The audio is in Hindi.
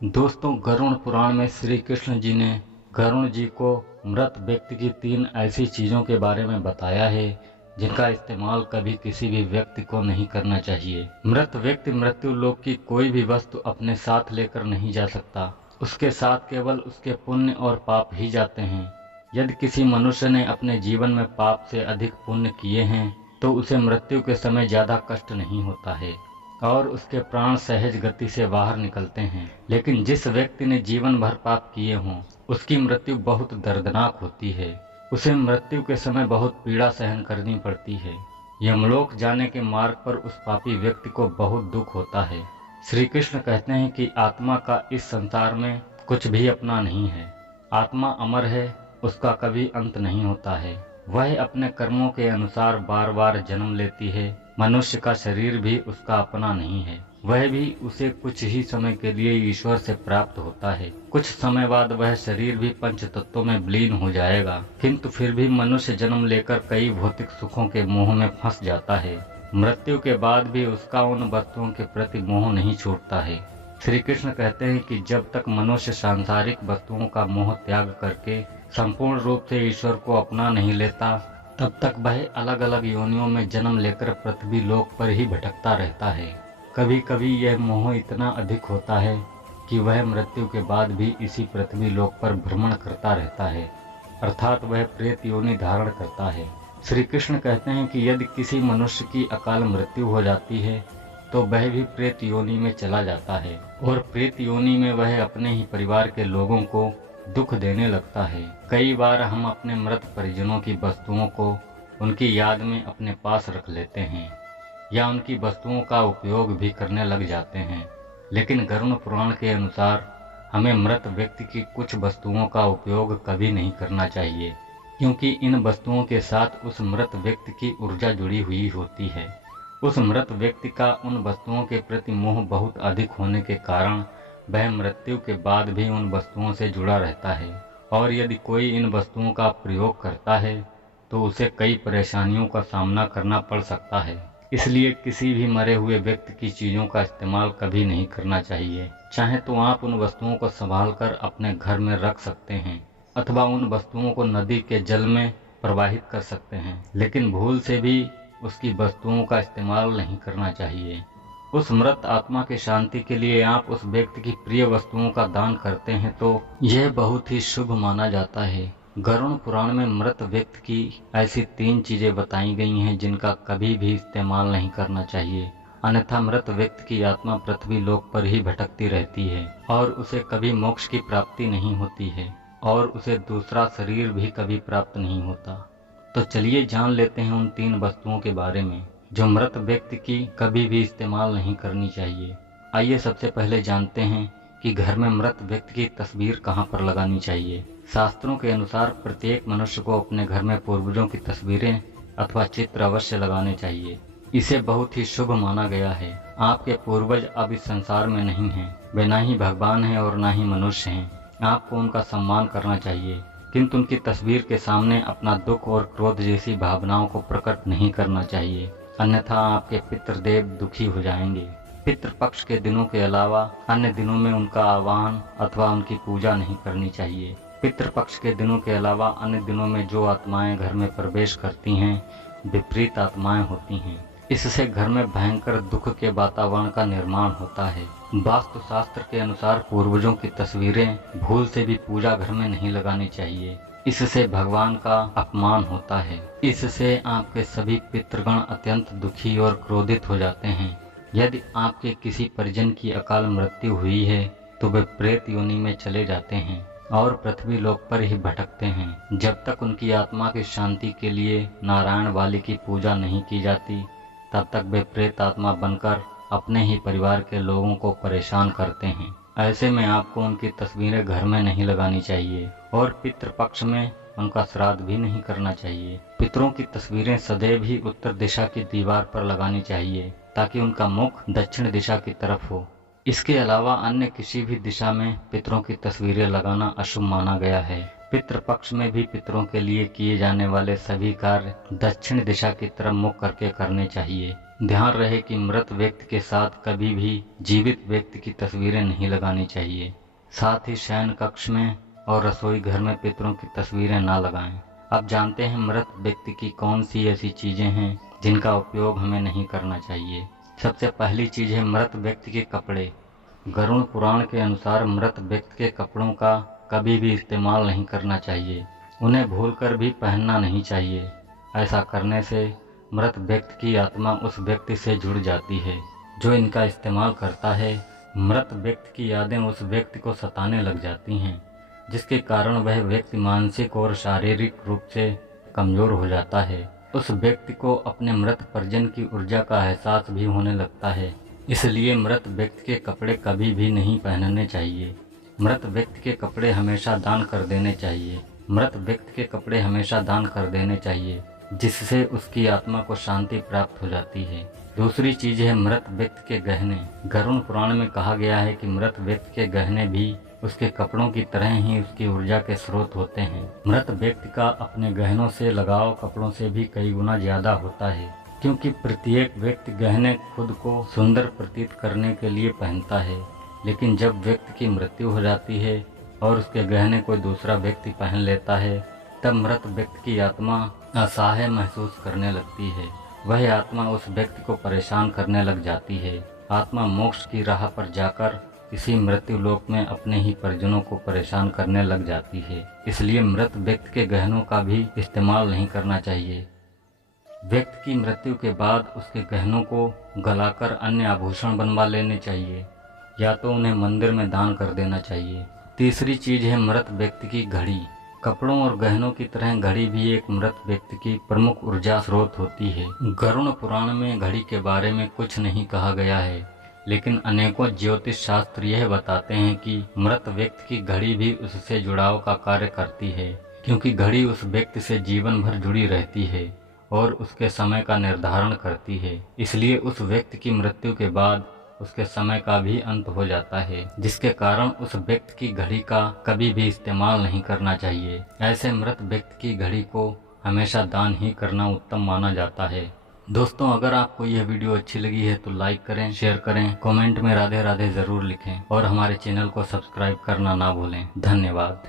दोस्तों, गरुड़ पुराण में श्री कृष्ण जी ने गरुड़ जी को मृत व्यक्ति की 3 ऐसी चीज़ों के बारे में बताया है जिनका इस्तेमाल कभी किसी भी व्यक्ति को नहीं करना चाहिए। मृत व्यक्ति मृत्यु लोक की कोई भी वस्तु अपने साथ लेकर नहीं जा सकता। उसके साथ केवल उसके पुण्य और पाप ही जाते हैं। यदि किसी मनुष्य ने अपने जीवन में पाप से अधिक पुण्य किए हैं तो उसे मृत्यु के समय ज़्यादा कष्ट नहीं होता है और उसके प्राण सहज गति से बाहर निकलते हैं। लेकिन जिस व्यक्ति ने जीवन भर पाप किए हों उसकी मृत्यु बहुत दर्दनाक होती है। उसे मृत्यु के समय बहुत पीड़ा सहन करनी पड़ती है। यमलोक जाने के मार्ग पर उस पापी व्यक्ति को बहुत दुख होता है। श्री कृष्ण कहते हैं कि आत्मा का इस संसार में कुछ भी अपना नहीं है। आत्मा अमर है, उसका कभी अंत नहीं होता है। वह अपने कर्मों के अनुसार बार बार जन्म लेती है। मनुष्य का शरीर भी उसका अपना नहीं है। वह भी उसे कुछ ही समय के लिए ईश्वर से प्राप्त होता है। कुछ समय बाद वह शरीर भी पंच तत्वों में विलीन हो जाएगा, किंतु फिर भी मनुष्य जन्म लेकर कई भौतिक सुखों के मोह में फंस जाता है। मृत्यु के बाद भी उसका उन वस्तुओं के प्रति मोह नहीं छूटता है। श्री कृष्ण कहते हैं कि जब तक मनुष्य सांसारिक वस्तुओं का मोह त्याग करके संपूर्ण रूप से ईश्वर को अपना नहीं लेता, तब तक वह अलग अलग योनियों में जन्म लेकर पृथ्वी लोक पर ही भटकता रहता है। कभी कभी यह मोह इतना अधिक होता है कि वह मृत्यु के बाद भी इसी पृथ्वी लोक पर भ्रमण करता रहता है, अर्थात वह प्रेत योनि धारण करता है। श्री कृष्ण कहते हैं कि यदि किसी मनुष्य की अकाल मृत्यु हो जाती है तो वह भी प्रेत योनि में चला जाता है और प्रेत योनि में वह अपने ही परिवार के लोगों को दुख देने लगता है। कई बार हम अपने मृत परिजनों की वस्तुओं को उनकी याद में अपने पास रख लेते हैं या उनकी वस्तुओं का उपयोग भी करने लग जाते हैं। लेकिन गरुड़ पुराण के अनुसार हमें मृत व्यक्ति की कुछ वस्तुओं का उपयोग कभी नहीं करना चाहिए, क्योंकि इन वस्तुओं के साथ उस मृत व्यक्ति की ऊर्जा जुड़ी हुई होती है। उस मृत व्यक्ति का उन वस्तुओं के प्रति मोह बहुत अधिक होने के कारण वह मृत्यु के बाद भी उन वस्तुओं से जुड़ा रहता है और यदि कोई इन वस्तुओं का प्रयोग करता है तो उसे कई परेशानियों का सामना करना पड़ सकता है। इसलिए किसी भी मरे हुए व्यक्ति की चीज़ों का इस्तेमाल कभी नहीं करना चाहिए। चाहे तो आप उन वस्तुओं को संभाल कर अपने घर में रख सकते हैं अथवा उन वस्तुओं को नदी के जल में प्रवाहित कर सकते हैं, लेकिन भूल से भी उसकी वस्तुओं का इस्तेमाल नहीं करना चाहिए। उस मृत आत्मा की शांति के लिए आप उस व्यक्ति की प्रिय वस्तुओं का दान करते हैं तो यह बहुत ही शुभ माना जाता है। गरुड़ पुराण में मृत व्यक्ति की ऐसी 3 चीजें बताई गई हैं जिनका कभी भी इस्तेमाल नहीं करना चाहिए, अन्यथा मृत व्यक्ति की आत्मा पृथ्वी लोक पर ही भटकती रहती है और उसे कभी मोक्ष की प्राप्ति नहीं होती है और उसे दूसरा शरीर भी कभी प्राप्त नहीं होता। तो चलिए जान लेते हैं उन 3 वस्तुओं के बारे में जो मृत व्यक्ति की कभी भी इस्तेमाल नहीं करनी चाहिए। आइए सबसे पहले जानते हैं कि घर में मृत व्यक्ति की तस्वीर कहाँ पर लगानी चाहिए। शास्त्रों के अनुसार प्रत्येक मनुष्य को अपने घर में पूर्वजों की तस्वीरें अथवा चित्र अवश्य लगाने चाहिए। इसे बहुत ही शुभ माना गया है। आपके पूर्वज अब इस संसार में नहीं हैं, वे ना ही भगवान हैं और ना ही मनुष्य हैं। आपको उनका सम्मान करना चाहिए, किंतु उनकी तस्वीर के सामने अपना दुख और क्रोध जैसी भावनाओं को प्रकट नहीं करना चाहिए, अन्यथा आपके पितृदेव दुखी हो जाएंगे। पितृपक्ष के दिनों के अलावा अन्य दिनों में उनका आह्वान अथवा उनकी पूजा नहीं करनी चाहिए। पितृपक्ष के दिनों के अलावा अन्य दिनों में जो आत्माएं घर में प्रवेश करती हैं विपरीत आत्माएं होती हैं। इससे घर में भयंकर दुख के वातावरण का निर्माण होता है। वास्तुशास्त्र के अनुसार पूर्वजों की तस्वीरें भूल से भी पूजा घर में नहीं लगानी चाहिए, इससे भगवान का अपमान होता है। इससे आपके सभी पितृगण अत्यंत दुखी और क्रोधित हो जाते हैं। यदि आपके किसी परिजन की अकाल मृत्यु हुई है तो वे प्रेत योनि में चले जाते हैं और पृथ्वी लोक पर ही भटकते हैं। जब तक उनकी आत्मा की शांति के लिए नारायण वाली की पूजा नहीं की जाती तब तक वे प्रेत आत्मा बनकर अपने ही परिवार के लोगों को परेशान करते हैं। ऐसे में आपको उनकी तस्वीरें घर में नहीं लगानी चाहिए और पितृपक्ष में उनका श्राद्ध भी नहीं करना चाहिए। पितरों की तस्वीरें सदैव ही उत्तर दिशा की दीवार पर लगानी चाहिए ताकि उनका मुख दक्षिण दिशा की तरफ हो। इसके अलावा अन्य किसी भी दिशा में पितरों की तस्वीरें लगाना अशुभ माना गया है। पितृपक्ष में भी पितरों के लिए किए जाने वाले सभी कार्य दक्षिण दिशा की तरफ मुख करके करने चाहिए। ध्यान रहे कि मृत व्यक्ति के साथ कभी भी जीवित व्यक्ति की तस्वीरें नहीं लगानी चाहिए। साथ ही शयन कक्ष में और रसोई घर में पितरों की तस्वीरें ना लगाएं। अब जानते हैं मृत व्यक्ति की कौन सी ऐसी चीजें हैं जिनका उपयोग हमें नहीं करना चाहिए। सबसे पहली चीज है मृत व्यक्ति के कपड़े। गरुड़ पुराण के अनुसार मृत व्यक्ति के कपड़ों का कभी भी इस्तेमाल नहीं करना चाहिए। उन्हें भूलकर भी पहनना नहीं चाहिए। ऐसा करने से मृत व्यक्ति की आत्मा उस व्यक्ति से जुड़ जाती है। जो इनका इस्तेमाल करता है, मृत व्यक्ति की यादें उस व्यक्ति को सताने लग जाती हैं, जिसके कारण वह व्यक्ति मानसिक और शारीरिक रूप से कमजोर हो जाता है। उस व्यक्ति को अपने मृत परिजन की ऊर्जा का एहसास भी होने लगता है। इसलिए मृत व्यक्ति के कपड़े कभी भी नहीं पहनने चाहिए। मृत व्यक्ति के कपड़े हमेशा दान कर देने चाहिए। मृत व्यक्ति के कपड़े हमेशा दान कर देने चाहिए, जिससे उसकी आत्मा को शांति प्राप्त हो जाती है। दूसरी चीज है मृत व्यक्ति के गहने। गरुड़ पुराण में कहा गया है कि मृत व्यक्ति के गहने भी उसके कपड़ों की तरह ही उसकी ऊर्जा के स्रोत होते हैं। मृत व्यक्ति का अपने गहनों से लगाव कपड़ों से भी कई गुना ज्यादा होता है, क्योंकि प्रत्येक व्यक्ति गहने खुद को सुंदर प्रतीत करने के लिए पहनता है। लेकिन जब व्यक्ति की मृत्यु हो जाती है और उसके गहने कोई दूसरा व्यक्ति पहन लेता है, तब मृत व्यक्ति की आत्मा असहाय महसूस करने लगती है। वह आत्मा उस व्यक्ति को परेशान करने लग जाती है। आत्मा मोक्ष की राह पर जाकर इसी मृत्यु लोक में अपने ही परिजनों को परेशान करने लग जाती है। इसलिए मृत व्यक्ति के गहनों का भी इस्तेमाल नहीं करना चाहिए। व्यक्ति की मृत्यु के बाद उसके गहनों को गलाकर अन्य आभूषण बनवा लेने चाहिए, या तो उन्हें मंदिर में दान कर देना चाहिए। तीसरी चीज है मृत व्यक्ति की घड़ी। कपड़ों और गहनों की तरह घड़ी भी एक मृत व्यक्ति की प्रमुख ऊर्जा स्रोत होती है। गरुड़ पुराण में घड़ी के बारे में कुछ नहीं कहा गया है, लेकिन अनेकों ज्योतिष शास्त्र यह बताते हैं कि मृत व्यक्ति की घड़ी भी उससे जुड़ाव का कार्य करती है, क्योंकि घड़ी उस व्यक्ति से जीवन भर जुड़ी रहती है और उसके समय का निर्धारण करती है। इसलिए उस व्यक्ति की मृत्यु के बाद उसके समय का भी अंत हो जाता है, जिसके कारण उस व्यक्ति की घड़ी का कभी भी इस्तेमाल नहीं करना चाहिए। ऐसे मृत व्यक्ति की घड़ी को हमेशा दान ही करना उत्तम माना जाता है। दोस्तों, अगर आपको यह वीडियो अच्छी लगी है तो लाइक करें, शेयर करें, कमेंट में राधे राधे जरूर लिखें और हमारे चैनल को सब्सक्राइब करना ना भूलें। धन्यवाद।